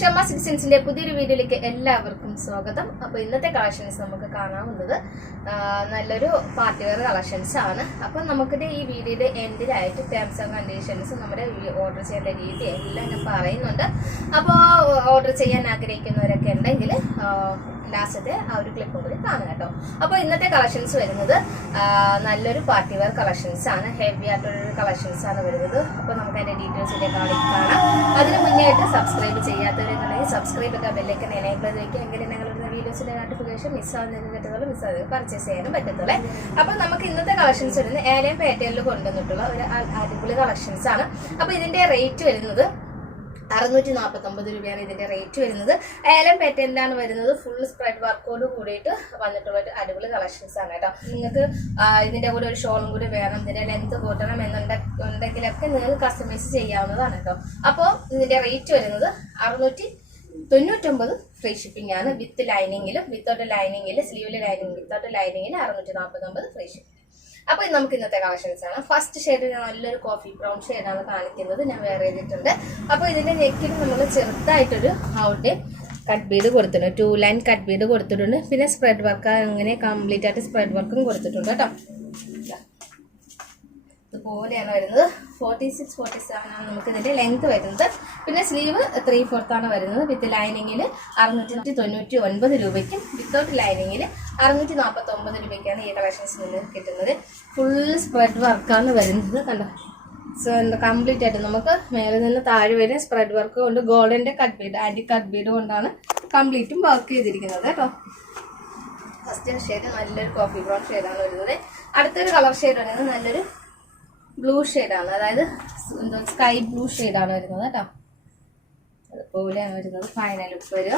ഷമ്മ സിറ്റിസൻസിന്റെ പുതിയൊരു വീഡിയോയിലേക്ക് എല്ലാവർക്കും സ്വാഗതം. അപ്പൊ ഇന്നത്തെ കളക്ഷൻസ് നമുക്ക് കാണാവുന്നത് നല്ലൊരു പാർട്ടി വെയർ കളക്ഷൻസ് ആണ്. അപ്പൊ നമുക്കിത് ഈ വീഡിയോയുടെ എൻഡിലായിട്ട് ടേംസ് ആൻഡ് കണ്ടീഷൻസ് നമ്മുടെ ഓർഡർ ചെയ്യേണ്ട രീതി എല്ലാം ഞാൻ പറയുന്നുണ്ട്. അപ്പോൾ ഓർഡർ ചെയ്യാൻ ആഗ്രഹിക്കുന്നവരൊക്കെ ഉണ്ടെങ്കിൽ ലാസ്റ്റത്തെ ആ ഒരു ക്ലിപ്പും കൂടി കാണുക കേട്ടോ. അപ്പോൾ ഇന്നത്തെ കളക്ഷൻസ് വരുന്നത് നല്ലൊരു പാർട്ടി വെയർ കളക്ഷൻസ് ആണ്. ഹെവി ആയിട്ടുള്ളൊരു കളക്ഷൻസ് ആണ് വരുന്നത്. അപ്പോൾ നമുക്ക് അതിന്റെ ഡീറ്റെയിൽസിലേക്ക് കാണാം. അതിന് മുന്നേ ആയിട്ട് സബ്സ്ക്രൈബ് ചെയ്യാത്തവരെന്നുണ്ടെങ്കിൽ സബ്സ്ക്രൈബ് ഒക്കെ ബെല്ലൊക്കെ എനേബിൾ ചെയ്യിക്കുക എങ്കിൽ ഞങ്ങളുടെ വീഡിയോസിന്റെ നോട്ടിഫിക്കേഷൻ മിസ്സാകുന്നതിന് മിസ് ആവുന്നത് പർച്ചേസ് ചെയ്യാനും പറ്റത്തുള്ളേ. അപ്പോൾ നമുക്ക് ഇന്നത്തെ കളക്ഷൻസ് വരുന്നത് ഏലയും പേറ്റയിൽ കൊണ്ടുവന്നിട്ടുള്ള ഒരു അടിപൊളി കളക്ഷൻസ് ആണ്. അപ്പോൾ ഇതിന്റെ റേറ്റ് വരുന്നത് അറുന്നൂറ്റി നാൽപ്പത്തൊമ്പത് രൂപയാണ് ഇതിന്റെ റേറ്റ് വരുന്നത്. ഏലം പെറ്റന്റാണ് വരുന്നത്. ഫുൾ സ്പ്രെഡ് വർക്കോട് കൂടിയിട്ട് വന്നിട്ടുള്ള അടിപൊളി കളക്ഷൻസ് ആണ് കേട്ടോ. നിങ്ങൾക്ക് ഇതിന്റെ കൂടെ ഒരു ഷോളും കൂടി വേണം ഇതിന്റെ ലെങ്ത് കൂട്ടണം എന്നുണ്ടെങ്കിലൊക്കെ നിങ്ങൾക്ക് കസ്റ്റമൈസ് ചെയ്യാവുന്നതാണ് കേട്ടോ. അപ്പോൾ ഇതിന്റെ റേറ്റ് വരുന്നത് അറുന്നൂറ്റി തൊണ്ണൂറ്റൊമ്പത് ഫ്രീ ഷിപ്പിംഗ് ആണ്. വിത്ത് ലൈനിങ്ങിലും വിത്തൗട്ട് ലൈനിങ്ങിൽ സ്ലീവിൽ ലൈനിങ് വിത്തൗട്ട് ലൈനിങ്ങിൽ അറുന്നൂറ്റി നാൽപ്പത്തൊമ്പത് ഫ്രീ ഷിപ്പിംഗ് അപ്പൊ നമുക്ക് ഇന്നത്തെ കളക്ഷൻസ് ആണ്. ഫസ്റ്റ് ഷെയ്ഡ് നല്ലൊരു കോഫി ബ്രൗൺ ഷെയ്ഡാണ് കാണിക്കുന്നത്. ഞാൻ വേറെ ചെയ്തിട്ടുണ്ട് അപ്പൊ ഇതിന്റെ നെക്കിൽ നമ്മൾ ചെറുതായിട്ടൊരു ഔട്ട് കട്ട് ബീഡ് കൊടുത്തിട്ടുണ്ട്. ടു ലൈൻ കട്ട് ബീഡ് കൊടുത്തിട്ടുണ്ട്. പിന്നെ സ്പ്രെഡ് വർക്ക് അങ്ങനെ കംപ്ലീറ്റ് ആയിട്ട് സ്പ്രെഡ് വർക്കും കൊടുത്തിട്ടുണ്ട് കേട്ടോ. ഇതുപോലെയാണ് വരുന്നത്. ഫോർട്ടി സിക്സ് ഫോർട്ടി സെവൻ ആണ് നമുക്ക് ഇതിന്റെ ലെങ്ത് വരുന്നത്. പിന്നെ സ്ലീവ് ത്രീ ആണ് വരുന്നത്. വിത്ത് ലൈനിങ്ങിൽ അറുന്നൂറ്റി തൊണ്ണൂറ്റി ഒൻപത് രൂപയ്ക്കും വിത്തൗട്ട് ലൈനിങ്ങിൽ അറുന്നൂറ്റി നാൽപ്പത്തി ഒമ്പത് രൂപയ്ക്കാണ് ഈ കളക്ഷൻസ് നിങ്ങൾക്ക് കിട്ടുന്നത്. ഫുൾ സ്പ്രെഡ് വർക്കാണ് വരുന്നത് കണ്ടോ? സോ എന്താ കംപ്ലീറ്റ് ആയിട്ട് നമുക്ക് മേലെ നിന്ന് താഴെ വരെ സ്പ്രെഡ് വർക്ക് കൊണ്ട് ഗോൾഡിന്റെ cut bead anti cut bead കൊണ്ടാണ് കംപ്ലീറ്റും വർക്ക് ചെയ്തിരിക്കുന്നത് കേട്ടോ. ഫസ്റ്റ് ഷെയ്ഡ് നല്ലൊരു കോഫി ബ്രൗൺ ഷെയ്ഡാണ് വരുന്നത്. അടുത്തൊരു കളർ ഷെയ്ഡ് വരുന്നത് നല്ലൊരു ബ്ലൂ ഷെയ്ഡാണ് അതായത് എന്തോ സ്കൈ ബ്ലൂ ഷെയ്ഡാണ് വരുന്നത് കേട്ടോ. അതുപോലെയാണ് വരുന്നത് ഫൈനൽ ലുക്ക് വരിക.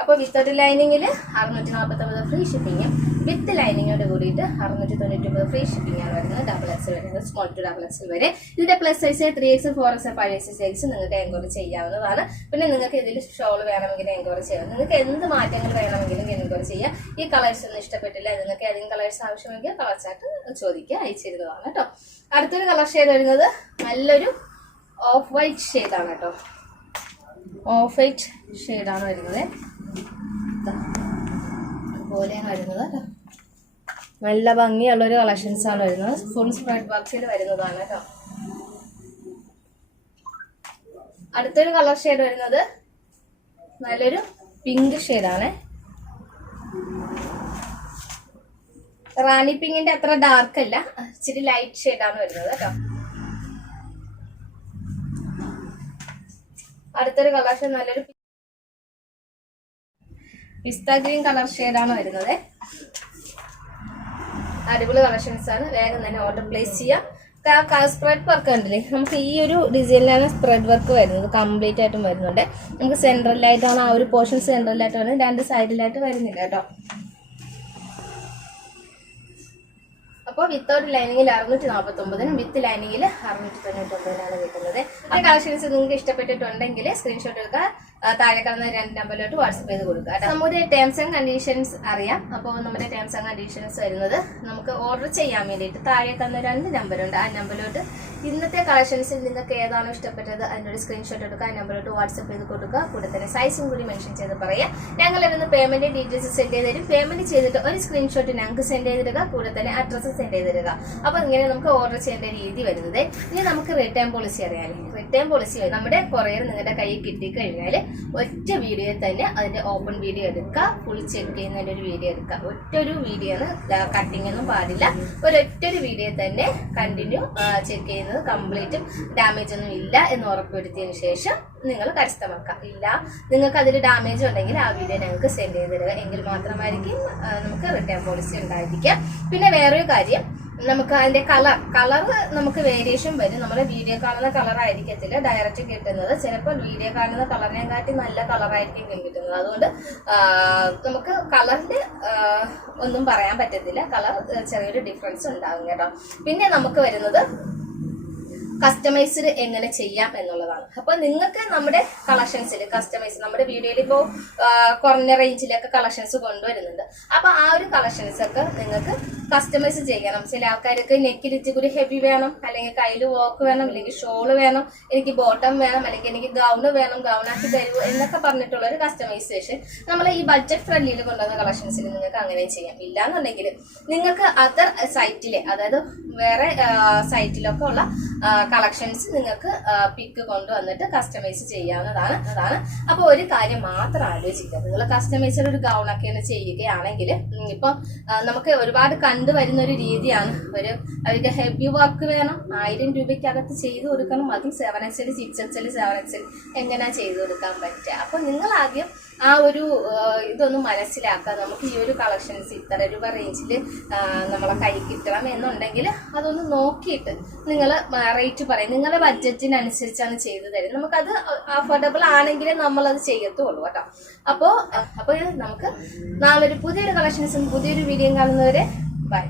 അപ്പോൾ വിത്തൗട്ട് ലൈനിങ്ങിൽ അറുന്നൂറ്റി നാൽപ്പത്തൊമ്പത് ഫ്രീ ഷിപ്പിങ്ങും വിത്ത് ലൈനിങ്ങോട് കൂടിയിട്ട് അറുന്നൂറ്റി തൊണ്ണൂറ്റി ഒമ്പത് ഫ്രീ ഷിപ്പിംഗ് ആണ് വരുന്നത്. ഡബിൾ എക്സ് വരുന്നത്. സ്മോൾ ടു ഡബിൾ എക്സ് വരെ. ഇതിന്റെ plus size three X four X five X size നിങ്ങൾക്ക് എൻക്വയറി ചെയ്യാവുന്നതാണ്. പിന്നെ നിങ്ങൾക്ക് ഇതിൽ ഷോൾ വേണമെങ്കിൽ എൻക്വയറി ചെയ്യാം. നിങ്ങൾക്ക് എന്ത് മാറ്റങ്ങൾ വേണമെങ്കിലും എൻക്വയറി ചെയ്യാം. ഈ കളേഴ്സ് ഒന്നും ഇഷ്ടപ്പെട്ടില്ല. നിങ്ങൾക്ക് ഏതെങ്കിലും കളേഴ്സ് ആവശ്യമെങ്കിൽ കളർ ചോദിക്കുക അയച്ചിരുന്നതാണ് കേട്ടോ. അടുത്തൊരു കളർ ഷെയ്ഡ് വരുന്നത് നല്ലൊരു ഓഫ് വൈറ്റ് ഷെയ്ഡാണ് കേട്ടോ. ഓഫ് വൈറ്റ് ഷെയ്ഡാണ് വരുന്നത്. അതുപോലെയാണ് വരുന്നത് കേട്ടോ. നല്ല കളക്ഷൻസ് ആണ് വരുന്നത്. ഫുൾ സ്പ്രെഡ് ബോക്സിൽ വരുന്നതാണ് കേട്ടോ. അടുത്തൊരു കളർ ഷെയ്ഡ് വരുന്നത് നല്ലൊരു പിങ്ക് ഷെയ്ഡാണ് റാണി പിങ്കിന്റെ അത്ര ഡാർക്ക് അല്ല. ഇച്ചിരി ലൈറ്റ് ഷെയ്ഡാണ് വരുന്നത് കേട്ടോ. അടുത്തൊരു കളർ ഷെയ്ഡ് നല്ലൊരു പിസ്ത ഗ്രീൻ കളർ ഷെയ്ഡാണ് വരുന്നത്. അടിപൊളി കളക്ഷൻസ് ആണ്. വേഗം തന്നെ ഓർഡർ പ്ലേസ് ചെയ്യുക സ്പ്രെഡ് വർക്ക് ഉണ്ടല്ലേ നമുക്ക് ഈ ഒരു ഡിസൈനിലാണ് സ്പ്രെഡ് വർക്ക് വരുന്നത്. കംപ്ലീറ്റ് ആയിട്ടും വരുന്നുണ്ട്. നമുക്ക് സെൻട്രലായിട്ടാണ് ആ ഒരു പോർഷൻ സെൻട്രലായിട്ടാണ് രണ്ട് സൈഡിലായിട്ട് വരുന്നില്ല കേട്ടോ. അപ്പോൾ വിത്തൗട്ട് ലൈനിങ്ങിൽ അറുന്നൂറ്റി നാൽപ്പത്തി ഒമ്പതിനും വിത്ത് ലൈനിങ്ങിൽ അറുന്നൂറ്റി തൊണ്ണൂറ്റി ഒമ്പതിനാണ് കിട്ടുന്നത് ആ കളക്ഷൻസ് നിങ്ങൾക്ക് ഇഷ്ടപ്പെട്ടിട്ടുണ്ടെങ്കിൽ സ്ക്രീൻഷോട്ട് എടുക്കുക. താഴെ കാണുന്ന രണ്ട് നമ്പറിലോട്ട് വാട്സപ്പ് ചെയ്ത് കൊടുക്കുക. നമ്മുടെ ടേംസ് ആൻഡ് കണ്ടീഷൻസ് അറിയാം. അപ്പോൾ നമ്മുടെ ടേംസ് ആൻഡ് കണ്ടീഷൻസ് വരുന്നത് നമുക്ക് ഓർഡർ ചെയ്യാൻ വേണ്ടിയിട്ട് താഴെ കാണുന്ന രണ്ട് നമ്പറുണ്ട്. ആ നമ്പറിലോട്ട് ഇന്നത്തെ കളക്ഷൻസിൽ നിങ്ങൾക്ക് ഏതാണോ ഇഷ്ടപ്പെട്ടത് അതിന്റെ ഒരു സ്ക്രീൻഷോട്ട് എടുക്കുക. ആ നമ്പറിലോട്ട് വാട്സപ്പ് ചെയ്ത് കൊടുക്കുക. കൂടെ തന്നെ സൈസും കൂടി മെൻഷൻ ചെയ്ത് പറയുക. ഞങ്ങൾ ഇരുന്ന് പേയ്മെന്റ് ഡീറ്റെയിൽസ് സെൻഡ് ചെയ്ത് തരും. ചെയ്തിട്ട് ഒരു സ്ക്രീൻഷോട്ട് ഞങ്ങൾക്ക് സെൻഡ് ചെയ്തിടുക കൂടെ തന്നെ അഡ്രസ്സ് സെൻഡ് ചെയ്ത് അപ്പോൾ അപ്പൊ ഇങ്ങനെ നമുക്ക് ഓർഡർ ചെയ്യേണ്ട രീതി വരുന്നത്. ഇനി നമുക്ക് റിട്ടേൺ പോളിസി അറിയാമല്ലേ റിട്ടേൺ പോളിസി നമ്മുടെ കൊറിയർ നിങ്ങളുടെ കയ്യിൽ കിട്ടിക്കഴിഞ്ഞാൽ ഒറ്റ വീഡിയോയിൽ തന്നെ അതിന്റെ ഓപ്പൺ വീഡിയോ എടുക്കുക ഫുൾ ചെക്ക് ചെയ്യുന്നതിന്റെ ഒരു വീഡിയോ എടുക്കുക. ഒറ്റ ഒരു വീഡിയോ ആണ് കട്ടിംഗ് ഒന്നും പാടില്ല. ഒരൊറ്റ ഒരു വീഡിയോ തന്നെ കണ്ടിന്യൂ ചെക്ക് ചെയ്യുന്നത് കംപ്ലീറ്റും ഡാമേജ് ഒന്നും ഇല്ല എന്ന് ഉറപ്പുവരുത്തിയതിനു ശേഷം നിങ്ങൾ കരസ്ഥമാക്കാം. ഇല്ല നിങ്ങൾക്ക് അതിൽ ഡാമേജ് ഉണ്ടെങ്കിൽ ആ വീഡിയോ ഞങ്ങൾക്ക് സെൻഡ് ചെയ്ത് തരിക. എങ്കിൽ മാത്രമായിരിക്കും നമുക്ക് റിട്ടേൺ പോളിസി ഉണ്ടായിരിക്കുക. പിന്നെ വേറൊരു കാര്യം നമുക്ക് അതിന്റെ കളർ കളർ നമുക്ക് വേരിയേഷൻ വരും. നമ്മുടെ വീഡിയോ കാണുന്ന കളർ ആയിരിക്കത്തില്ല ഡയറക്റ്റ് കിട്ടുന്നത്. ചിലപ്പോൾ വീഡിയോ കാണുന്ന കളറിനെ കാട്ടി നല്ല കളറായിരിക്കും കിട്ടുന്നത്. അതുകൊണ്ട് നമുക്ക് കളറിൽ ഒന്നും പറയാൻ പറ്റത്തില്ല. കളർ ചെറിയൊരു ഡിഫറൻസ് ഉണ്ടാകും കേട്ടോ. പിന്നെ നമുക്ക് വരുന്നത് കസ്റ്റമൈസ്ഡ് എങ്ങനെ ചെയ്യാം എന്നുള്ളതാണ്. അപ്പൊ നിങ്ങൾക്ക് നമ്മുടെ കളക്ഷൻസിൽ കസ്റ്റമൈസ് നമ്മുടെ വീഡിയോയിൽ ഇപ്പോൾ കുറഞ്ഞ റേഞ്ചിലൊക്കെ കളക്ഷൻസ് കൊണ്ടുവരുന്നുണ്ട്. അപ്പൊ ആ ഒരു കളക്ഷൻസ് ഒക്കെ നിങ്ങൾക്ക് കസ്റ്റമൈസ് ചെയ്യണം. ചില ആൾക്കാർക്ക് നെക്കിൽ ഇച്ചിരി ഹെവി വേണം അല്ലെങ്കിൽ കയ്യിൽ വോക്ക് വേണം അല്ലെങ്കിൽ ഷോൾ വേണം എനിക്ക് ബോട്ടം വേണം അല്ലെങ്കിൽ എനിക്ക് ഗൗണ് വേണം ഗൗണാക്കി തരൂ എന്നൊക്കെ പറഞ്ഞിട്ടുള്ള ഒരു കസ്റ്റമൈസേഷൻ നമ്മൾ ഈ ബഡ്ജറ്റ് ഫ്രണ്ട്ലിയിൽ കൊണ്ടുവന്ന കളക്ഷൻസിൽ നിങ്ങൾക്ക് അങ്ങനെ ചെയ്യാം. ഇല്ലാന്നുണ്ടെങ്കിൽ നിങ്ങൾക്ക് അതർ സൈറ്റിലെ അതായത് വേറെ സൈറ്റിലൊക്കെ ഉള്ള കളക്ഷൻസ് നിങ്ങൾക്ക് പിക്ക് കൊണ്ടുവന്നിട്ട് കസ്റ്റമൈസ് ചെയ്യാവുന്നതാണ് അതാണ്. അപ്പോൾ ഒരു കാര്യം മാത്രം ആലോചിക്കുക. നിങ്ങൾ കസ്റ്റമൈസർ ഒരു ഗൗണൊക്കെ ചെയ്യുകയാണെങ്കിൽ ഉം, ഇപ്പം നമുക്ക് ഒരുപാട് കണ്ടുവരുന്ന ഒരു രീതിയാണ്. ഒരു അവർക്ക് ഹെവി വർക്ക് വേണം. ആയിരം രൂപയ്ക്കകത്ത് ചെയ്തു കൊടുക്കണം. അതും seven XL six XL seven XL എങ്ങനെയാ ചെയ്തു കൊടുക്കാൻ പറ്റുക? അപ്പൊ നിങ്ങൾ ആദ്യം ആ ഒരു ഇതൊന്ന് മനസ്സിലാക്കുക നമുക്ക് ഈ ഒരു കളക്ഷൻസ് ഇത്ര രൂപ റേഞ്ചിൽ നമ്മളെ കൈ കിട്ടണം എന്നുണ്ടെങ്കിൽ അതൊന്ന് നോക്കിയിട്ട് നിങ്ങൾ റേറ്റ് പറയും. നിങ്ങളുടെ ബഡ്ജറ്റിനനുസരിച്ചാണ് ചെയ്തു തരുന്നത്. നമുക്കത് അഫോർഡബിൾ ആണെങ്കിൽ നമ്മൾ അത് ചെയ്യത്തുള്ളൂ കേട്ടോ. അപ്പോൾ അപ്പോൾ നമുക്ക് നാളെ ഒരു പുതിയൊരു കളക്ഷൻസും പുതിയൊരു വീഡിയോയും കാണുന്നവരെ ബൈ